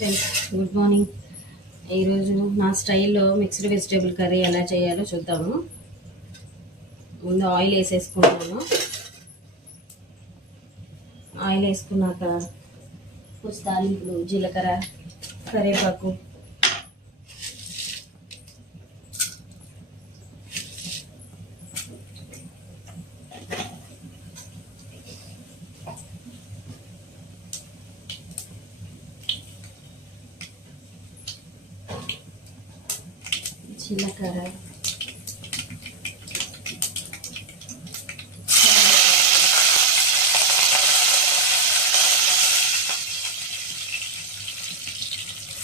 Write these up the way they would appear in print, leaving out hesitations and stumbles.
Friends, good morning. ఈరోజు నా స్టైల్లో మిక్స్డ్ వెజిటేబుల్ కర్రీ ఎలా చేయాలో చూద్దాము. ముందు ఆయిల్ వేసేసుకుంటాను. ఆయిల్ వేసుకున్నాక కొంచెం తాలింపులు, జీలకర్ర, కరివేపాకు, జీలకర్ర,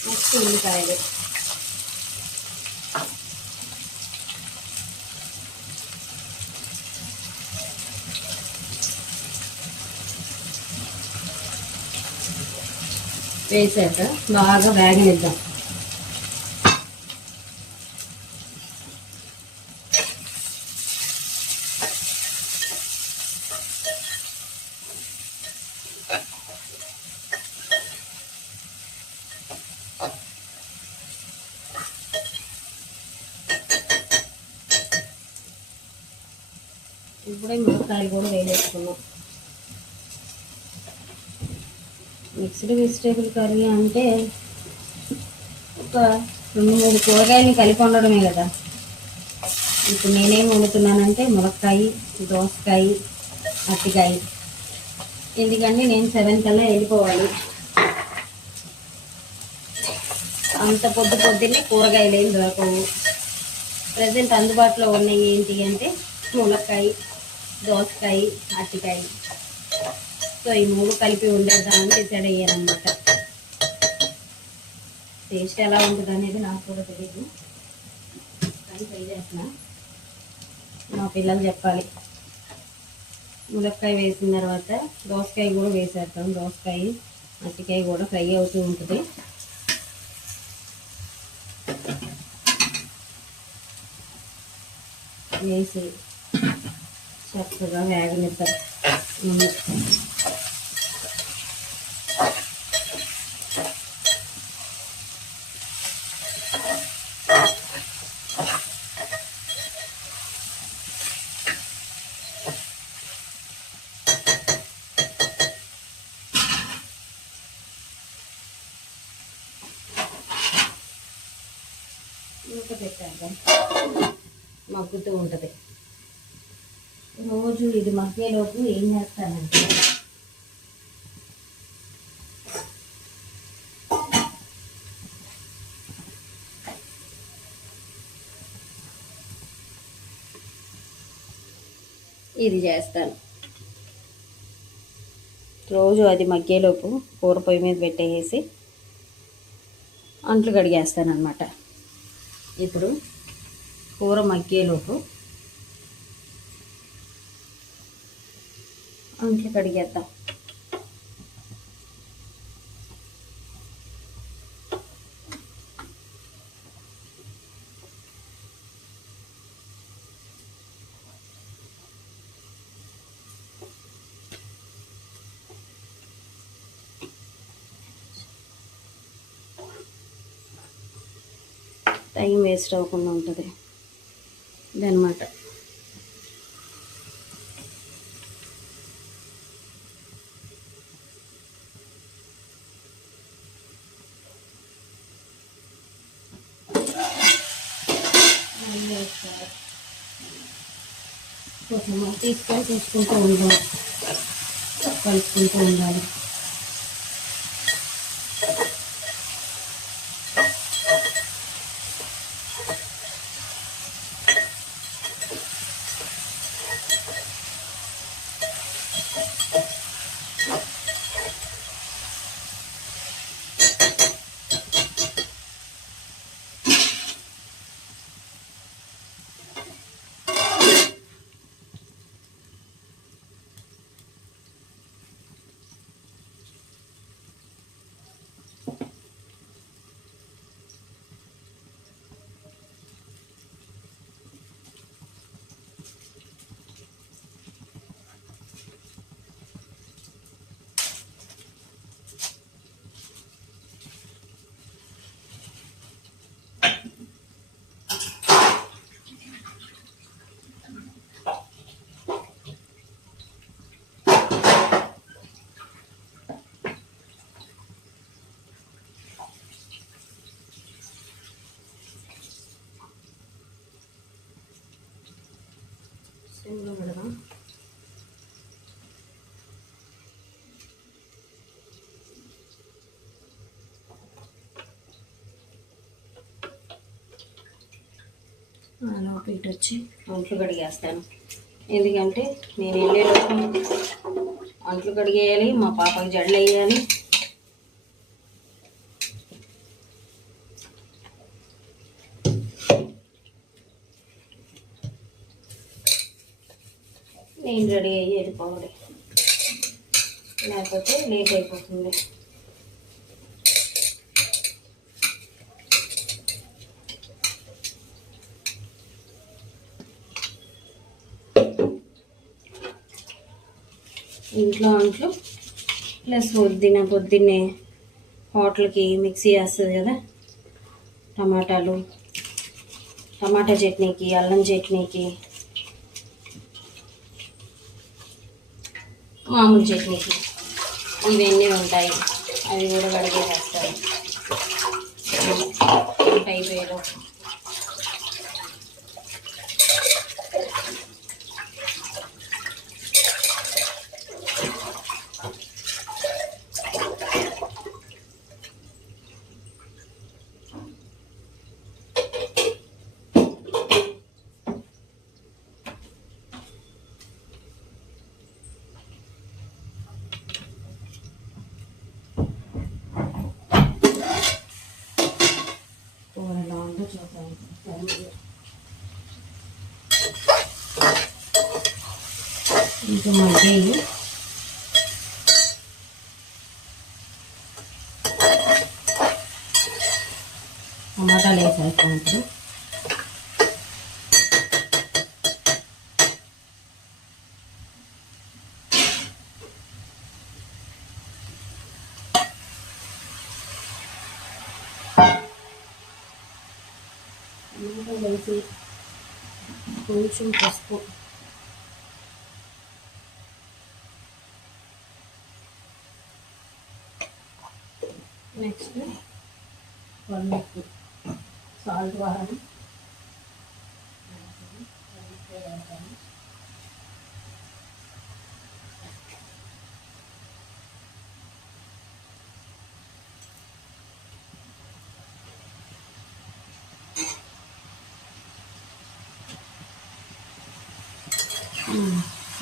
నెక్స్ట్ ఉల్లిపాయలు, వేసాక బాగా వేగనిద్దాం. ఇప్పుడే మునక్కాయలు కూడా వేసేసుకున్నాం. మిక్స్డ్ వెజిటేబుల్ కర్రీ అంటే ఒక 2-3 కూరగాయలు కలిపి ఉండడమే కదా. ఇప్పుడు నేనేం వండుతున్నానంటే మునక్కాయ, దోసకాయ, అరటికాయ. ఎందుకంటే నేను 7 కల్లా వెళ్ళిపోవాలి. అంత పొద్దున్నే కూరగాయలు ఏం దొరకవు. ప్రజెంట్ అందుబాటులో ఉన్నాయి ఏంటి అంటే మునక్కాయ, దోసకాయ, అరటికాయ. సో ఈ 3 కలిపి ఉండేద్దామని డిసైడ్ అయ్యానమాట. టేస్ట్ ఎలా ఉంటుంది అనేది నాకు కూడా తెలియదు, కానీ ట్రై చేస్తున్నా. మా పిల్లలు చెప్పాలి. మునక్కాయ వేసిన తర్వాత దోసకాయ కూడా వేసేస్తాం. దోసకాయ, అరటికాయ కూడా ఫ్రై అవుతూ ఉంటుంది. వేసి చక్కగా వేగనిద్దాం. మూత పెట్టాక మగ్గుతూ ఉంటుంది. రోజు ఇది మగ్గేలోపు ఏం చేస్తానంటే ఇది చేస్తాను. రోజు అది మగ్గేలోపు కూర పొయ్యి మీద పెట్టేసి అంట్లు కడిగేస్తాను అన్నమాట. ఇప్పుడు కూర మగ్గేలోపు అంట్లు కడిగేద్దాం. టైం వేస్ట్ అవ్వకుండా ఉంటుంది ఇదన్నమాట. కొంచెం తీసుకొని చూసుకుంటూ ఉండాలి, కలుపుకుంటూ ఉండాలి. లోపు ఇటు వచ్చి అంట్లు కడిగేస్తాను. ఎందుకంటే నేను వెళ్ళేలోపు అంట్లు కడిగేయాలి, మా పాపకి జడలు వేయాలి. నేను రెడీ అయ్యి వెళ్ళిపోవాలి, లేకపోతే లేట్ అయిపోతుంది. ఇంట్లో అంట్లు ప్లస్ పొద్దున్నే హోటల్కి మిక్సీ వేస్తుంది కదా, టమాటా చట్నీకి, అల్లం చట్నీకి, మామూలు చట్నీకి ఇవన్నీ ఉంటాయి. అవి కూడా కడిగేసేస్తాయి అయిపోయారు. ఇంకా మధ్య టమాటాలు వేసేస్తాను. ఇప్పుడు వేసి కొంచెం పసుపు, నెక్స్ట్ పన్నీర్, సాల్ట్ వాడాలి.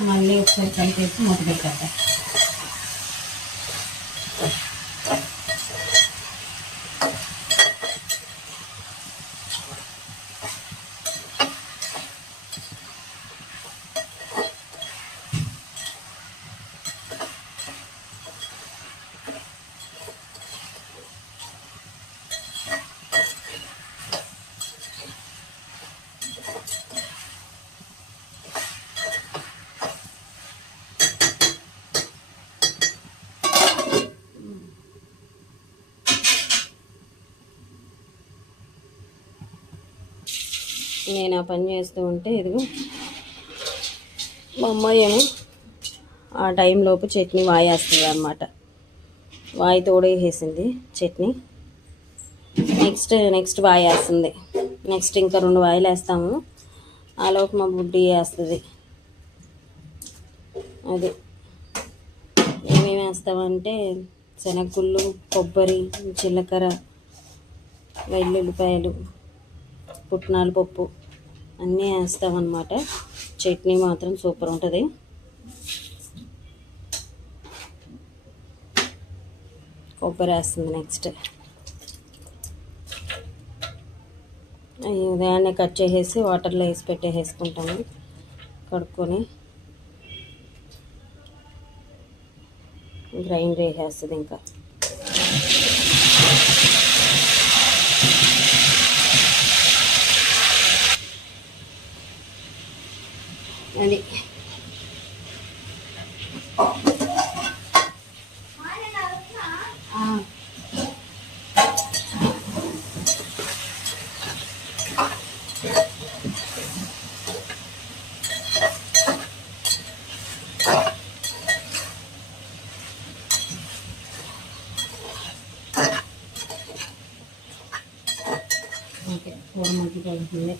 మళ్ళీ ఒకసారి కలిపేసి మూత పెట్టేద్దాం. నేను ఆ పని చేస్తూ ఉంటే ఇదిగో మా అమ్మాయి ఏమో ఆ టైంలోపు చట్నీ వాయేస్తుంది అన్నమాట. వాయి తోడేసేసింది చట్నీ. నెక్స్ట్ వాయేస్తుంది. నెక్స్ట్ ఇంకా 2 వాయిలు వేస్తాము. ఆ లోపు మా బుడ్డి వేస్తుంది. అది ఏమేమి వేస్తామంటే శనగగుళ్ళు, కొబ్బరి, జీలకర్ర, వెల్లుల్లిపాయలు, పుట్నాల పప్పు అన్నీ వేస్తామన్నమాట. చట్నీ మాత్రం సూపర్ ఉంటుంది. కొబ్బరి వేస్తుంది. నెక్స్ట్ ఉదయాన్నే కట్ చేసేసి వాటర్లో వేసి పెట్టేసుకుంటాము. కడుక్కొని గ్రైండ్ వేసేస్తుంది. ఇంకా అది ఓకే. కూర మంచిగా అవుతుంది.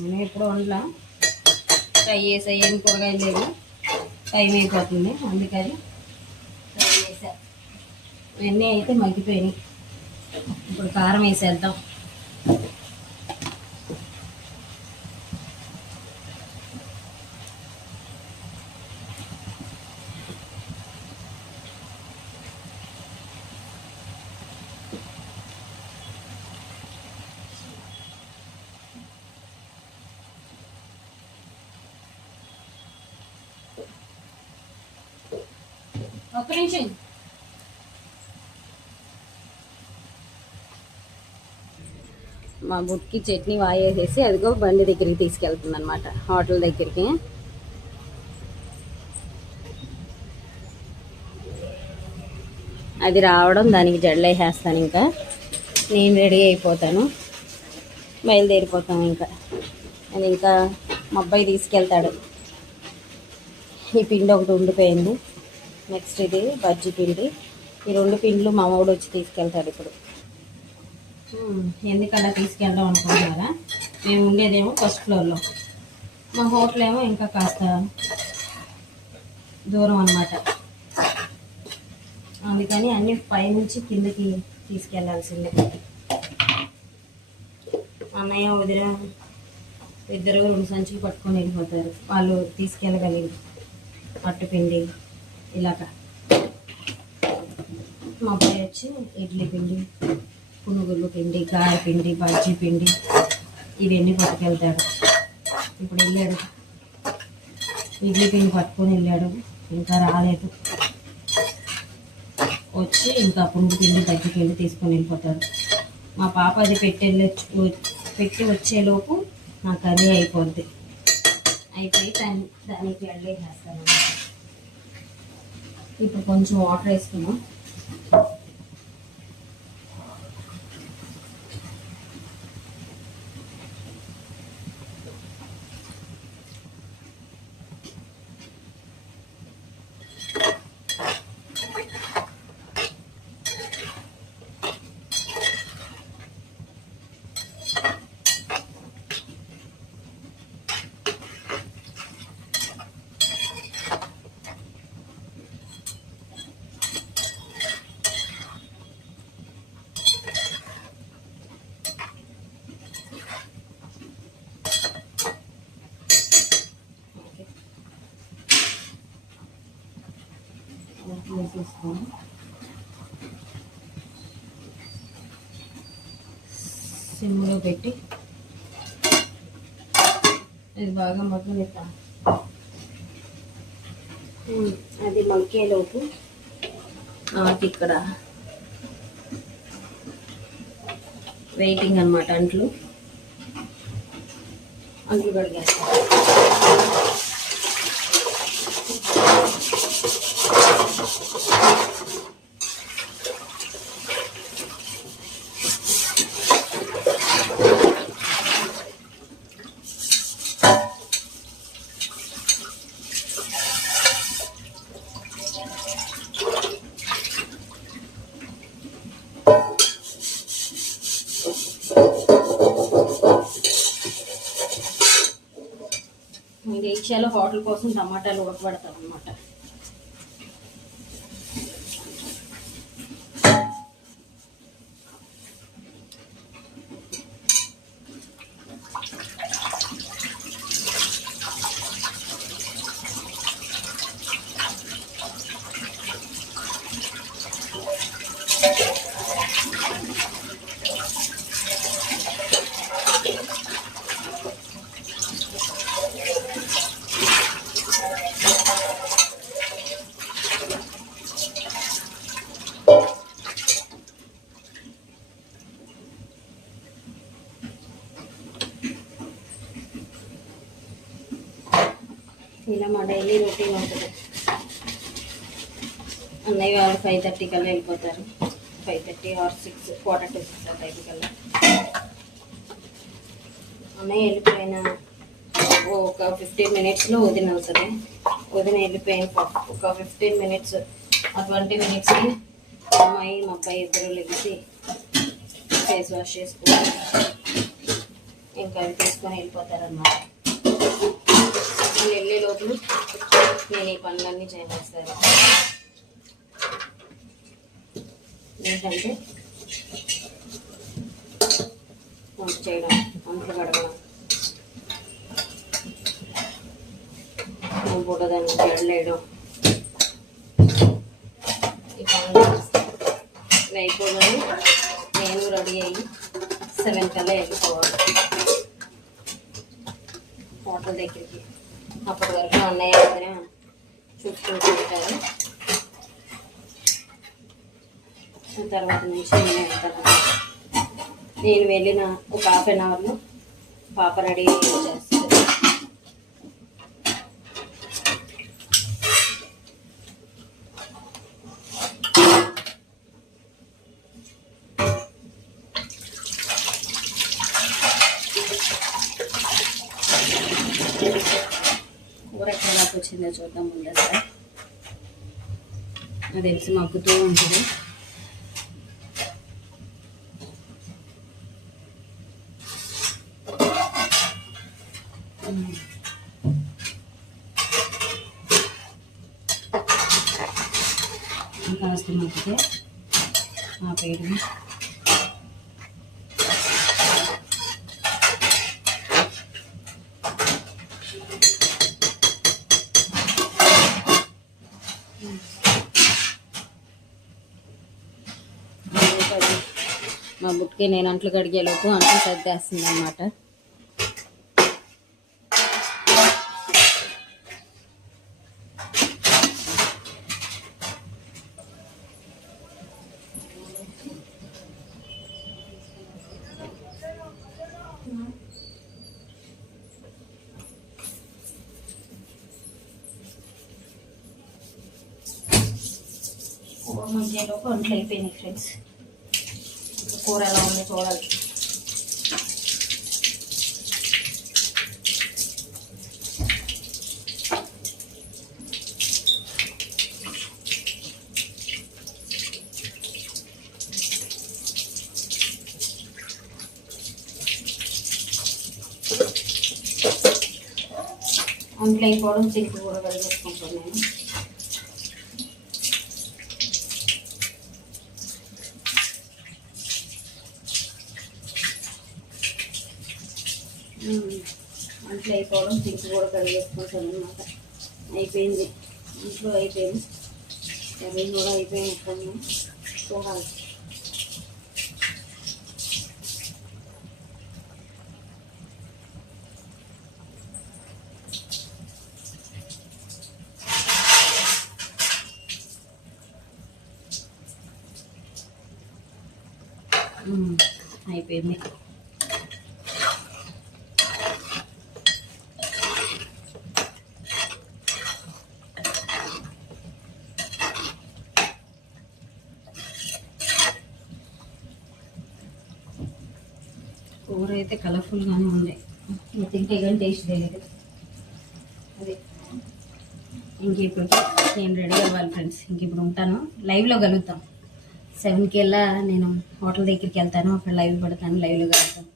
నేను ఎప్పుడు వండలా, ఫ్రై చేసా. ఏం కూరగాయలు లేవు, టైం అయిపోతుంది, అందుకని ఫ్రై చేసా. ఇవన్నీ అయితే మగ్గిపోయినాయి. ఇప్పుడు కారం వేసేద్దాం. ఒక్క నిమిషం. మా బుట్కి చట్నీ వాయేసేసి అదిగో బండి దగ్గరికి తీసుకెళ్తుంది అనమాట, హోటల్ దగ్గరికి. అది రావడం, దానికి జడలేసేస్తాను. ఇంకా నేను రెడీ అయిపోతాను, బయలుదేరిపోతాను. అది ఇంకా మా అబ్బాయి తీసుకెళ్తాడు. ఈ పిండి ఒకటి ఉండిపోయింది, నెక్స్ట్ ఇది బజ్జీ పిండి. ఈ 2 పిండ్లు మా వాడు వచ్చి తీసుకెళ్తాడు ఇప్పుడు. ఎందుకలా తీసుకెళ్దాం అనుకుంటున్నారా? మేము ఉండేదేమో ఫస్ట్ ఫ్లోర్లో, మా హోటల్ ఏమో ఇంకా కాస్త దూరం అన్నమాట. అందుకని అన్ని పైనుంచి కిందకి తీసుకెళ్లాల్సిందే. అన్నయ్య వదిన ఇద్దరు 2 సంచులు పట్టుకొని వెళ్ళిపోతారు. వాళ్ళు తీసుకెళ్ళగలిగి అట్టుపిండి ఇలాగ. మా అబ్బాయి వచ్చి ఇడ్లీ పిండి, పునుగులు పిండి, గారె పిండి, బజ్జీ పిండి ఇవన్నీ పట్టుకెళ్తాడు. ఇప్పుడు వెళ్ళాడు, ఇడ్లీ పిండి పట్టుకొని వెళ్ళాడు, ఇంకా రాలేదు. వచ్చి ఇంకా పునుగు పిండి, బజ్జీ పిండి తీసుకొని వెళ్ళిపోతాడు. మా పాప అది పెట్టి వచ్చేలోపు నా కర్రీ అయిపోద్ది. అయిపోయి దానికి వెళ్ళేసేస్తాను. ఇప్పుడు కొంచెం వాటర్ వేసుకున్నాం. వేసేసుకొని సిమ్లో పెట్టి ఇది బాగా మగ్గనిద్దాం. అది మగ్గేలోపు నాకు ఇక్కడ వెయిటింగ్ అనమాట. అంట్లు కడిగేస్తాను. ఏషియాలో హోటల్ కోసం టమాటాలు ఉడకబెడతాం అన్నమాట. ఇలా మా డైలీ రొటీన్ ఉంటుంది. అన్నయ్య వాళ్ళు 5:30 కల్లా వెళ్ళిపోతారు. 5:30 ఆర్ 6, 4:45 ఆ టైం కల్లా. అన్నయ్య వెళ్ళిపోయిన ఒక 15 మినిట్స్లో వదిన అవుతుంది. వదిన వెళ్ళిపోయిన ఒక 15 మినిట్స్, ఆ 20 మినిట్స్కి అమ్మాయి మా అబ్బాయి ఇద్దరు లెగిసి ఫేస్ వాష్ చేసుకుని ఇంకా అవి తీసుకొని వెళ్ళిపోతారన్నమాట. వెళ్ళే లోపల నేను ఈ పనులన్నీ చేసేస్తాను. ఏంటంటే వంట చేయడం, అంట్లు కడగడం, బుడదాన్ని జడలేయడం, ఈ పనులు ఇవి అయిపోగానే నేను రెడీ అయ్యి 7 కల్లా వెళ్ళిపోవాలి హోటల్ దగ్గరికి. అప్పటి వరకు అన్నయ్య దగ్గర చూసుకుంటూ ఉంటారు. తర్వాత నుంచి నేను వెళ్తాను. నేను వెళ్ళిన ఒక 1/2 అవర్లో పాప రెడీ చేస్తుంది. కూర ఎక్కడ దాకా వచ్చిందో చూద్దాం ముందు. సార్ అది తెలిసి మగ్గుతూ ఉంటుంది. కాస్త మగ్గితే ఆ పేరు మా బుట్కి నేను అంట్లు కడిగేలోపు అంట్లు సర్దేస్తుంది అన్నమాట. మధ్యలోపు అంట్లు అయిపోయినాయి ఫ్రెండ్స్. కూర ఎలా ఉందో చూడాలి. అంట్లు అయిపోవడం చింకు కూడా కడిగేసుకుంటాను నేను. అంట్లు అయిపోవడం చింకు కూడా కడిగేసుకుంటాను అన్నమాట. అయిపోయింది, ఇంట్లో అయిపోయింది, కర్రీ కూడా అయిపోయినట్టు చూడాలి. అయిపోయింది. కూర అయితే కలర్ఫుల్గానే ఉంది. తింటే కానీ టేస్ట్ తెలియదు. అది ఇంక ఇప్పుడు నేను రెడీ అవ్వాలి ఫ్రెండ్స్. ఇంక ఇప్పుడు ఉంటాను, లైవ్లో కలుగుతాం. 7కి వెళ్ళా నేను హోటల్ దగ్గరికి వెళ్తాను, అక్కడ లైవ్ పెడతాను, లైవ్లో కలుగుతాను.